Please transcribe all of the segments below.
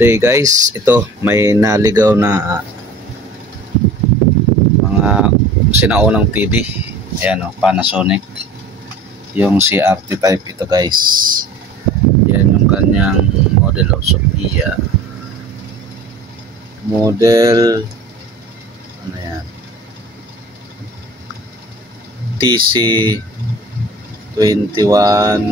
Day guys, ito may naligaw na mga sinaunang TV. Ayan o, Panasonic. Yung CRT type ito guys. Yan yung kanyang model o Sophia. Model ano yan? TC21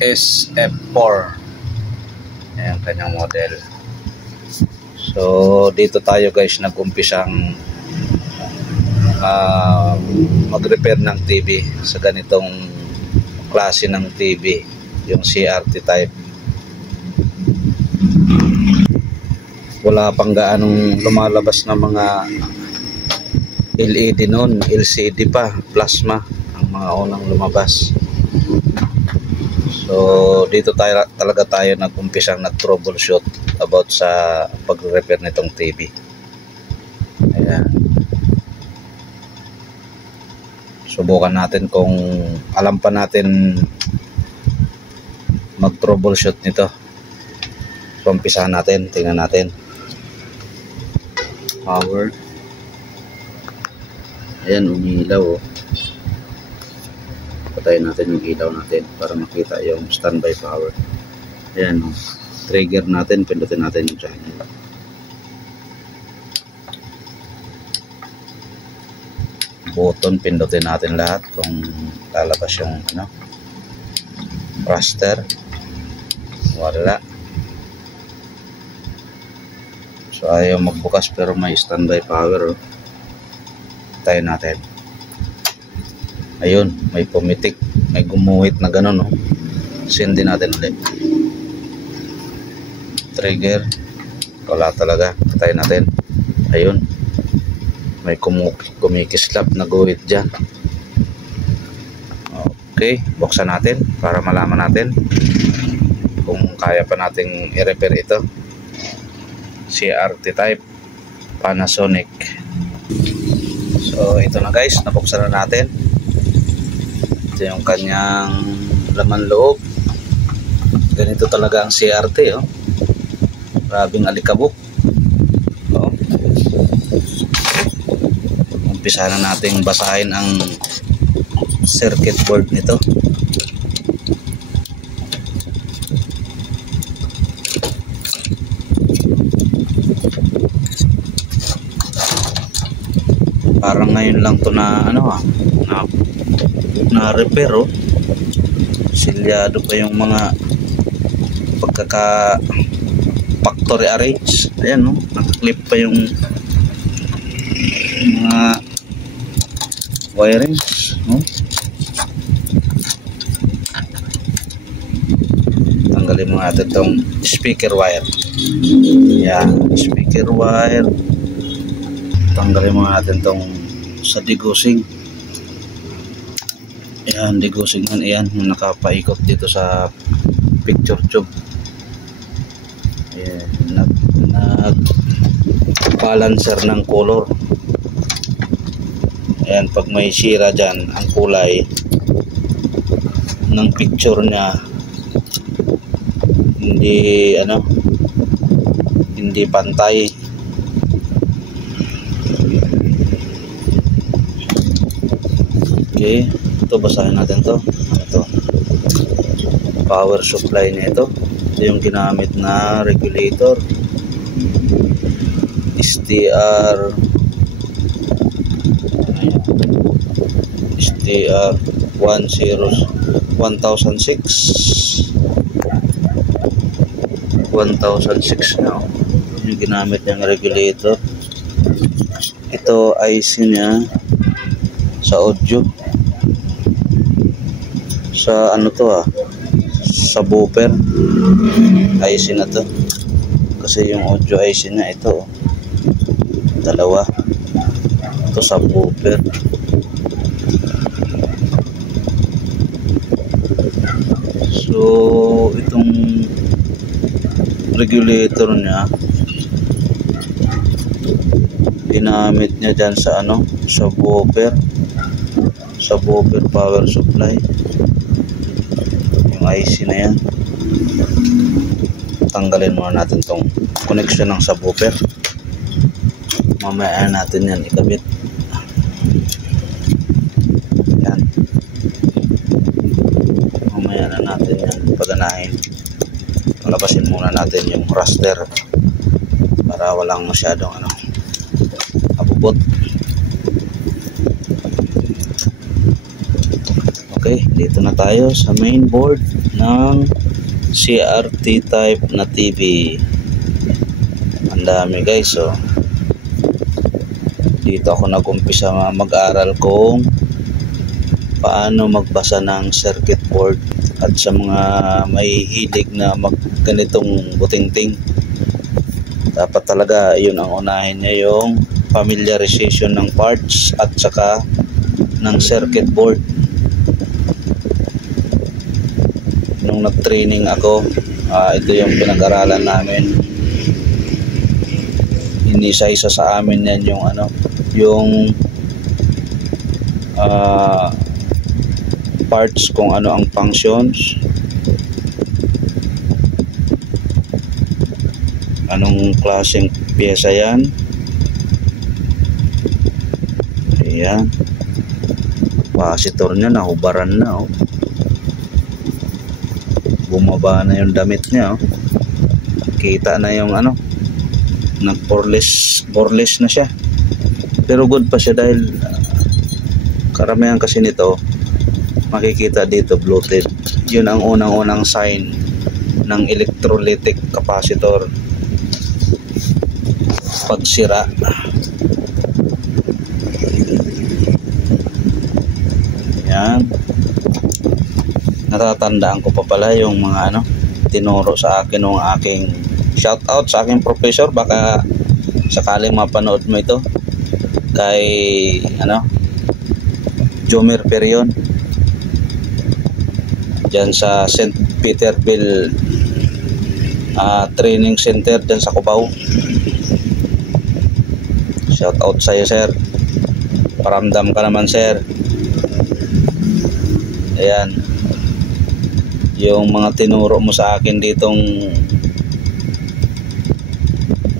SF4. Ayan kanyang model. So dito tayo guys nag-umpisang mag-repair ng TV sa ganitong klase ng TV, yung CRT type. Wala pang gaanong lumalabas na mga LED noon, LCD pa, plasma ang mga unang lumabas. So dito talaga tayo nag-umpisang nag-troubleshoot about sa pag-repair nitong TV. Ayan. Subukan natin kung alam pa natin mag-troubleshoot nito. So umpisahan natin, tingnan natin. Power. Ayan, umiilaw oh. Patayin natin yung ilaw natin para makita yung standby power. Ayan oh. Trigger natin, pindutin natin yung channel. Button, pindutin natin lahat kung lalabas yung ano, raster. Wala. So ayaw magbukas pero may standby power oh. Patayin natin. Ayun, may pumitik, may gumuhit na gano'n no. Sindi natin ulit. Trigger, wala talaga. Patayin natin. Ayun, may kumikislap na guhit dyan. Okay, buksan natin para malaman natin kung kaya pa nating i-repair ito. CRT type Panasonic. So ito na guys, nabuksan na natin. Ito yung kanyang laman loob. Ganito talaga ang CRT oh. Grabing alikabok oh. Umpisa na nating basahin ang circuit board nito. Parang ngayon lang to na ano na repair oh. Silyado pa yung mga pagkaka factory arrange. Ayan oh, nakaklip pa yung mga wirings oh. Tanggalin mo natin itong speaker wire. Yan, speaker wire. Tanggalin mo natin itong sa degaussing. Ayan, degaussing man. Ayan, yung nakapaikot dito sa picture tube. Ayan, nag-balancer ng color. Ayan, pag may sira dyan, ang kulay ng picture niya hindi pantay. Okay, ito basahin natin to. Ito power supply niya ito. Ito yung ginamit na regulator STR 1006 na yung ginamit niyang regulator. Ito IC niya sa audio, sa ano to sa buffer IC na to, kasi yung audio IC na ito dalawa, ito sa buffer. So itong regulator niya ginamit niya dyan sa ano, subwoofer power supply, yung IC na yan. Tanggalin muna natin tong connection ng subwoofer, mamaya natin yan ikabit. Yan, mamaya na natin yan paganahin. Palabasin muna natin yung raster para walang masyadong ano, abubot. Okay, dito na tayo sa main board ng CRT type na TV. Ang dami guys, so dito ako nag-umpisa mag-aral kung paano magbasa ng circuit board, at sa mga may hilig na ganitong butingting, dapat talaga yun ang unahin niya, yung familiarization ng parts at saka ng circuit board. Nung nag-training ako, ito yung pinag-aralan namin. Inisa-isa sa amin yan yung ano, yung parts, kung ano ang functions, anong klaseng pyesa yan. Ayan, capacitor nya nahubaran na, oh. Bumaba na yung damit niya, oh. Kita na yung ano, nag-boreless na siya, pero good pa siya dahil karamihan kasi nito makikita dito bloated. Yun ang unang sign ng electrolytic capacitor pag sira. Yan, natatandaan ko pa pala yung mga ano tinuro sa akin ng aking, shout out sa aking professor, baka sakaling mapanood mo ito, kay ano, Jomer Perion, dyan sa St. Peterbilt Training Center dyan sa Cubao. Shout out sa iyo, sir. Paramdam ka naman, sir. Ayan, yung mga tinuro mo sa akin ditong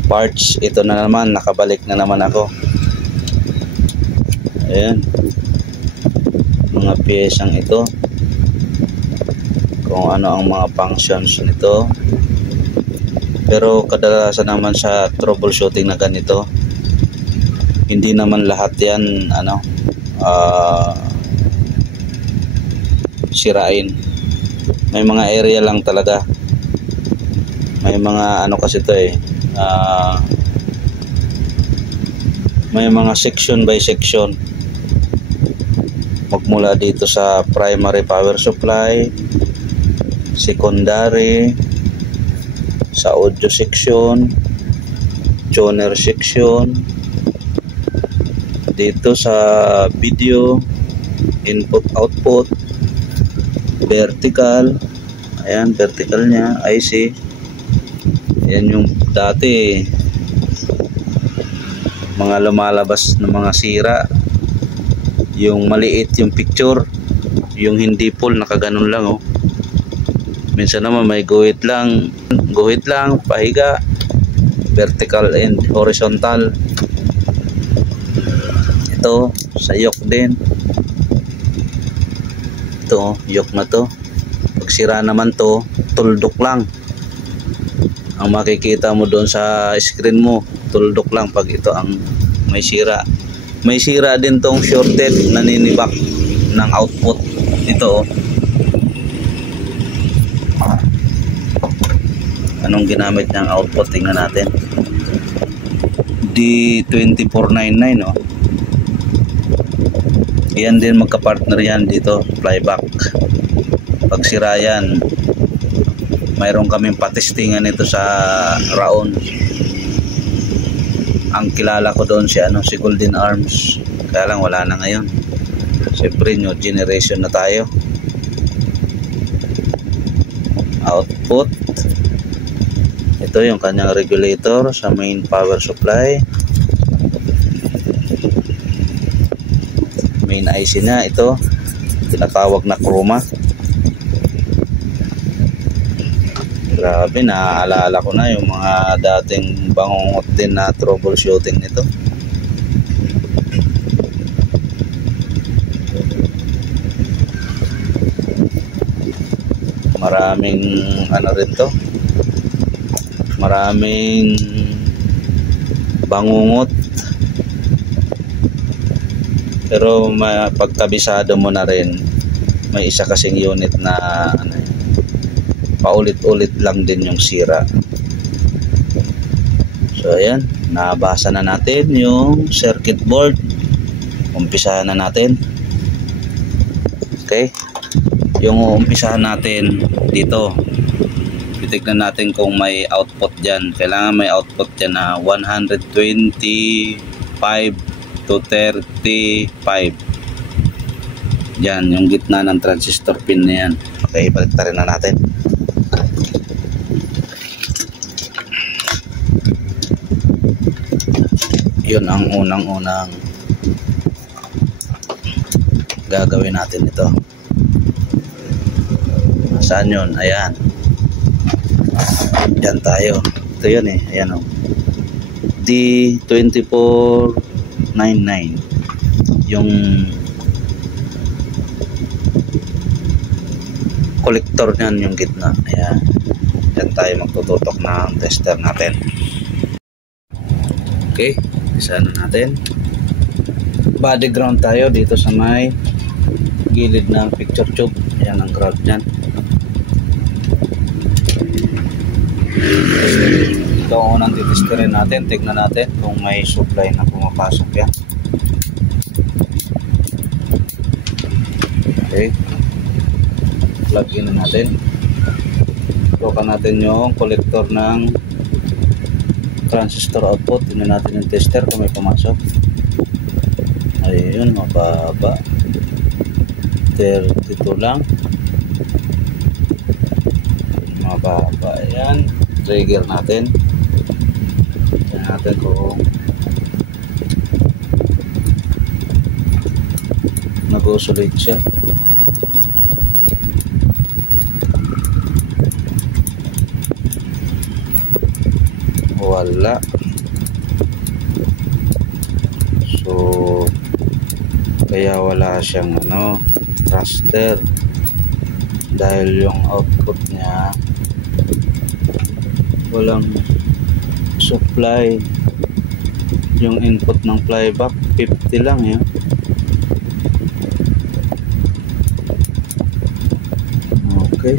parts, ito na naman, nakabalik na naman ako. Ayan, mga piyesang ito, kung ano ang mga functions nito. Pero kadalasan naman sa troubleshooting na ganito, hindi naman lahat yan ano, sirain. May mga area lang talaga, may mga ano kasi ito may mga section by section, magmula dito sa primary power supply, secondary, sa audio section, tuner section, dito sa video, input output, vertical. Ayan, vertical nya IC. Yan yung dati mga lumalabas na mga sira, yung maliit yung picture, yung hindi full, nakaganon lang, oh. Minsan naman may guhit lang, pahiga, vertical and horizontal. Ito sa yoke din, ito yoke na to, pag sira naman to, tuldok lang ang makikita mo doon sa screen mo, tuldok lang pag ito ang may sira. May sira din tong shorted, naninibak ng output ito, oh. Anong ginamit niyang output, tingnan natin. D2499, oh. Yan din, magka-partner yan dito, flyback. Pag sira yan, mayroon kaming patestingan ito sa Raon. Ang kilala ko doon si ano, si Golden Arms, kaya lang wala na ngayon. Siyempre new generation na tayo. Output, ito yung kanyang regulator sa main power supply. main IC na ito, tinatawag na chroma. Grabe, naaalala ko na yung mga dating bangungot din na troubleshooting nito. Maraming ano rin to, maraming bangungot, pero pagkabisado mo na rin, may isa kasing unit na ano, paulit-ulit lang din yung sira. So ayan, nabasa na natin yung circuit board. Umpisahan na natin. Okay, yung umpisahan natin dito, titignan natin kung may output dyan. Kailangan may output dyan na 125 to 35. Yan, yung gitna ng transistor pin na yan. Okay, baliktarin na natin. Yun ang unang-unang gagawin natin ito. Saan yun? Ayan. Diyan tayo. Ito yun eh. Ayan o. D2499. Yung collector niyan, yung gitna. Ayan. Diyan tayo magtututok ng tester natin. Okay. Isa na natin. Body ground tayo dito sa may gilid ng picture tube. Ayan ang ground niyan. Ito ang unang titesterin natin. Tignan natin kung may supply na pumapasok yan. Okay, plug in na natin. Tukan natin yung collector ng transistor output. Tignan natin yung tester kung may pumasok. Ayun, mababa, 32 lang, mababa. Ayan, trigger natin. Tignan natin kung nag-oscillate siya. Wala. So kaya wala siyang ano, raster, dahil yung output niya walang supply. Yung input ng flyback 50 lang yun. Okay,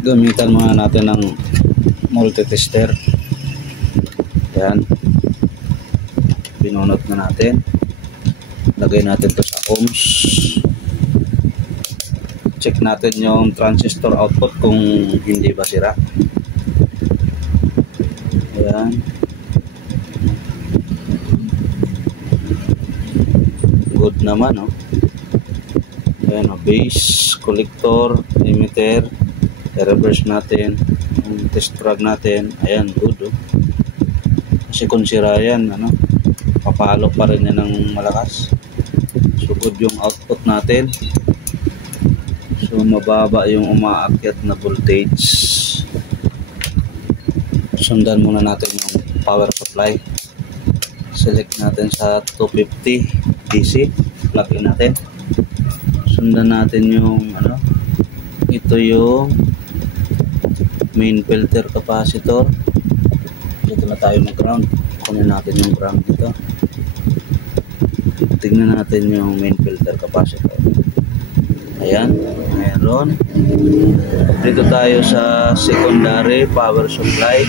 gamitan muna natin ng multitester. Yan, binunot na natin. Lagay natin to sa ohms. Check natin yung transistor output kung hindi ba sira. Ayan, good naman, no? Ayan, base, collector, emitter. I-reverse natin yung test drag natin. Ayan, good, oh. Kasi kung sira yan, ano, papalo pa rin yan ng malakas. So good yung output natin. So mababa yung umaakyat na voltage. Sundan muna natin yung power supply. Select natin sa 250 DC. Plug in natin. Sundan natin yung ano, ito yung main filter capacitor. Dito na tayo mag-ground. Kunin natin yung ground dito. Tignan natin yung main filter capacitor. Ayan, mayroon. Dito tayo sa secondary power supply.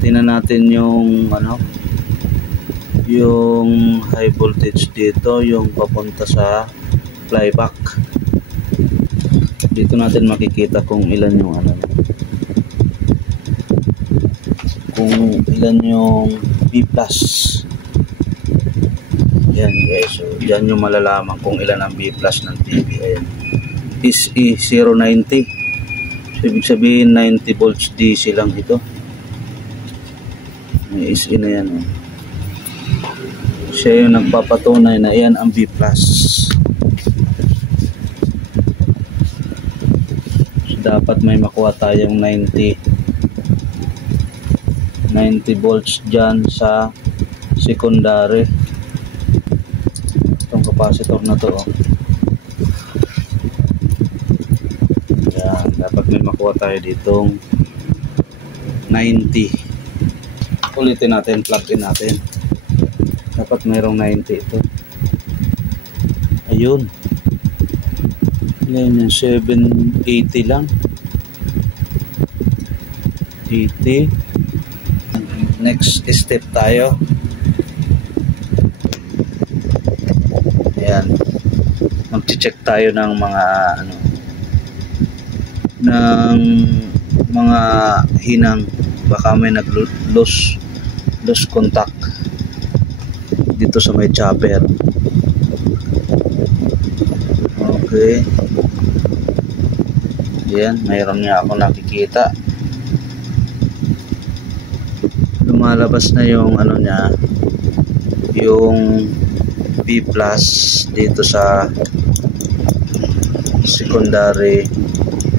Tingnan natin yung ano, yung high voltage dito, yung papunta sa flyback. Dito natin makikita kung ilan yung ano, kung ilan yung B+. Yan guys, so dyan yung malalaman kung ilan ang B+ ng TV. Ayan, SE 090. So, ibig sabihin 90 volts DC lang ito. May SE na yan, Siya yung nagpapatunay na yan ang B+. So, dapat may makuha tayong 90 volts dyan sa secondary. Itong capacitor na to, oh. Yan, dapat may makuha tayo ditong 90. Ulitin natin, plug in natin. Dapat mayroong 90 ito. Ayun. Yan yung 780 lang. 80. Next step tayo. Ayan. Mag-check tayo ng mga ng mga hinang, baka may nag-lose contact dito sa may chopper. Okay. Ayan, mayroon nga ako nakikita. Lumalabas na yung niya, yung B+ dito sa secondary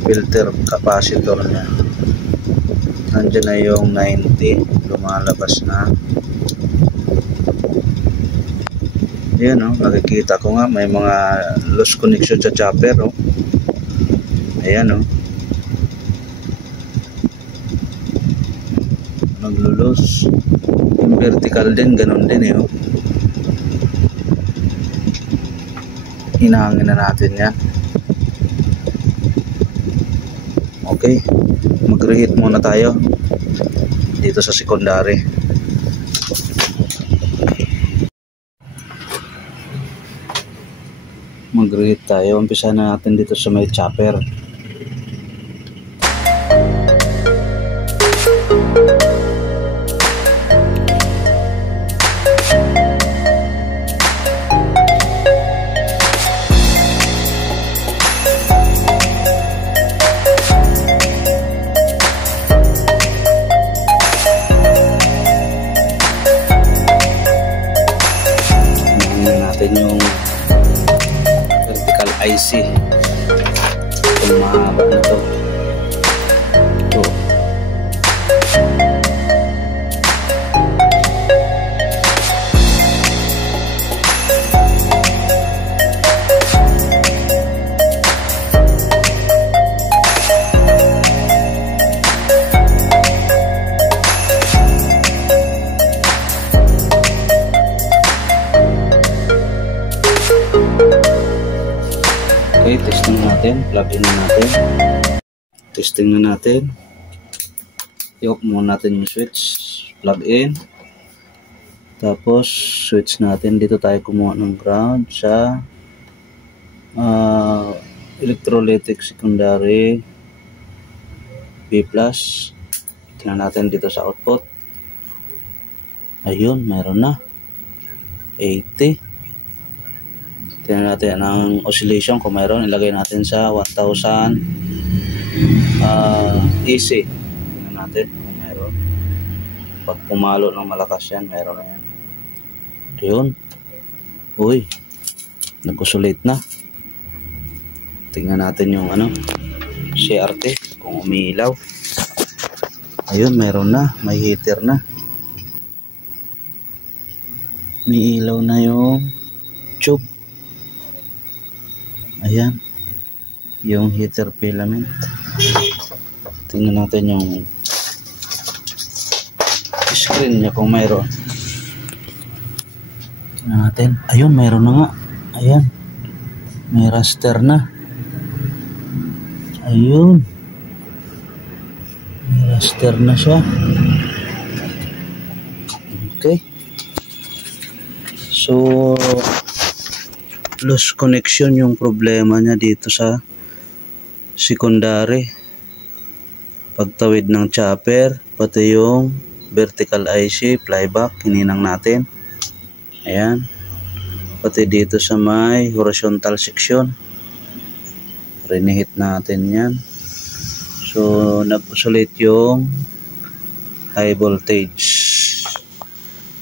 filter capacitor niya. Nandiyan na yung 90, lumalabas na. Ayan, oh, nakikita ko nga may mga loose connection sa chopper, oh. Ayan, oh. Naglulos. Yung vertical din, ganun din, eh, oh. Hinahangin na natin yan. Okay, mag-reheat muna tayo dito sa secondary. Mag-reheat tayo. Umpisa na natin dito sa may chopper. Yung vertical IC, itong mahaba na to. Ito. Okay, testing natin, plug in na natin. Testing na natin. I-off muna natin yung switch, plug in. Tapos switch natin, dito tayo kumuha ng ground sa electrolytic secondary B+. Tingnan natin dito sa output. Ayun, mayroon na 80. Tingnan natin ang oscillation kung mayroon. Ilagay natin sa 1000 AC. Tingnan natin kung mayroon. Pag pumalo ng malakas yan, mayroon na yan. Ayun. Uy, nag-oscillate na. Tingnan natin yung CRT kung umiilaw. Ayun, mayroon na. May heater na. May ilaw na yung tube. Ayan, yung heater filament. Tingnan natin yung screen niya kung mayroon. Tingnan natin. Ayun, mayroon na nga. Ayan, may raster na. Ayun, may raster na siya. Okay. So loose connection yung problema niya dito sa secondary, pagtawid ng chopper, pati yung vertical IC flyback hininang natin. Ayan, pati dito sa may horizontal section rinihit natin yan. So nag-oscillate yung high voltage,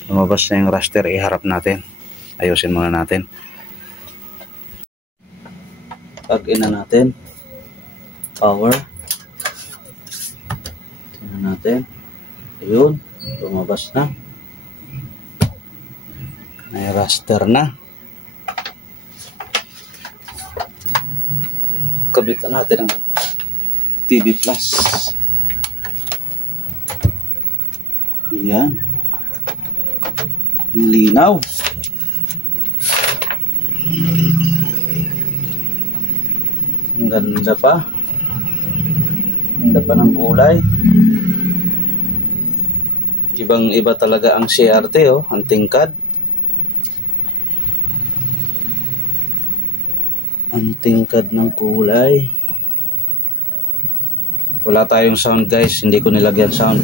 lumabas na yung raster, iharap natin. Ayusin muna natin. Plug in na natin. Power. Tingnan natin. Ayun, lumabas na. May raster na. Kabitan natin ang TV Plus. Ayan. Linaw. Ang ganda pa. Ganda pa ng kulay. Ibang iba talaga ang CRT, oh. Ang tingkad. Ang tingkad ng kulay. Wala tayong sound, guys. Hindi ko nilagyan sound.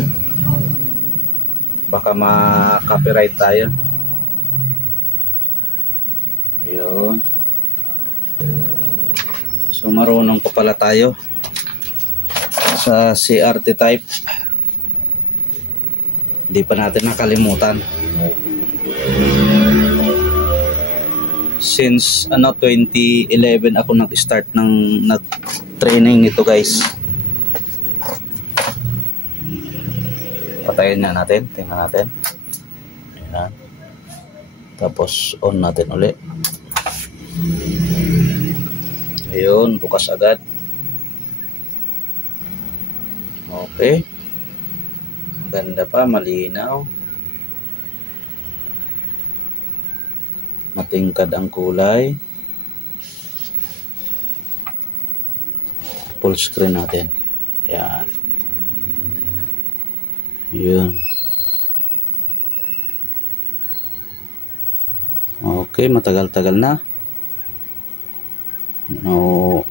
Baka ma-copyright tayo. Ayun. So marunong pa pala tayo sa CRT type. Hindi pa natin nakalimutan. Since 2011 ako nag-start ng nag-training nito, guys. Patayin na natin, tingnan natin. Ayan. Tapos on natin ulit. Ayun, bukas agad. Okay. Ganda pa, malinaw. Matingkad ang kulay. Full screen natin. Ayan. Yun. Okay, matagal-tagal na. No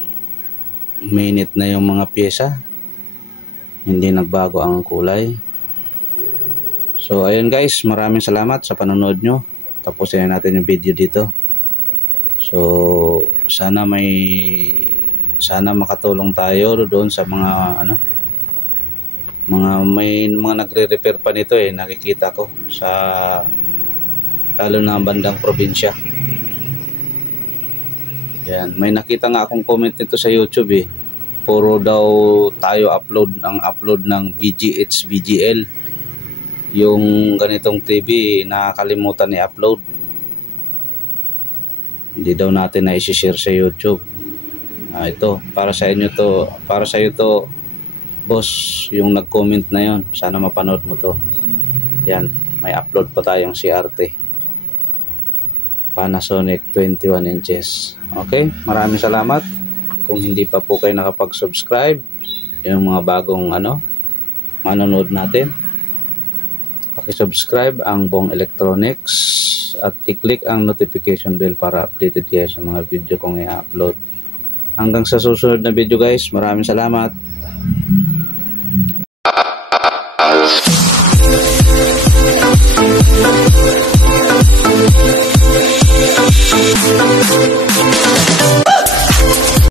minute na yung mga pyesa. Hindi nagbago ang kulay. So ayun, guys, maraming salamat sa panonood nyo. Tapusin na natin yung video dito. So sana makatulong tayo doon sa mga may mga nagre-repair pa nito, nakikita ko sa lalo na bandang probinsya. Yan, may nakita nga akong comment nito sa YouTube, puro daw tayo upload ng VGH, VGL. Yung ganitong TV nakakalimutan i-upload. Hindi daw natin na i-share sa YouTube. Ito, para sa inyo to, para sa iyo to, boss, yung nag-comment na yon. Sana mapanood mo to. Yan, may upload pa tayong CRT. Panasonic 21 inches. Okay, maraming salamat. Kung hindi pa po kayo nakapag-subscribe, yung mga bagong manonood natin, paki-subscribe ang Bong Electronics at i-click ang notification bell para updated kayo sa mga video kong i-upload. Hanggang sa susunod na video, guys. Maraming salamat.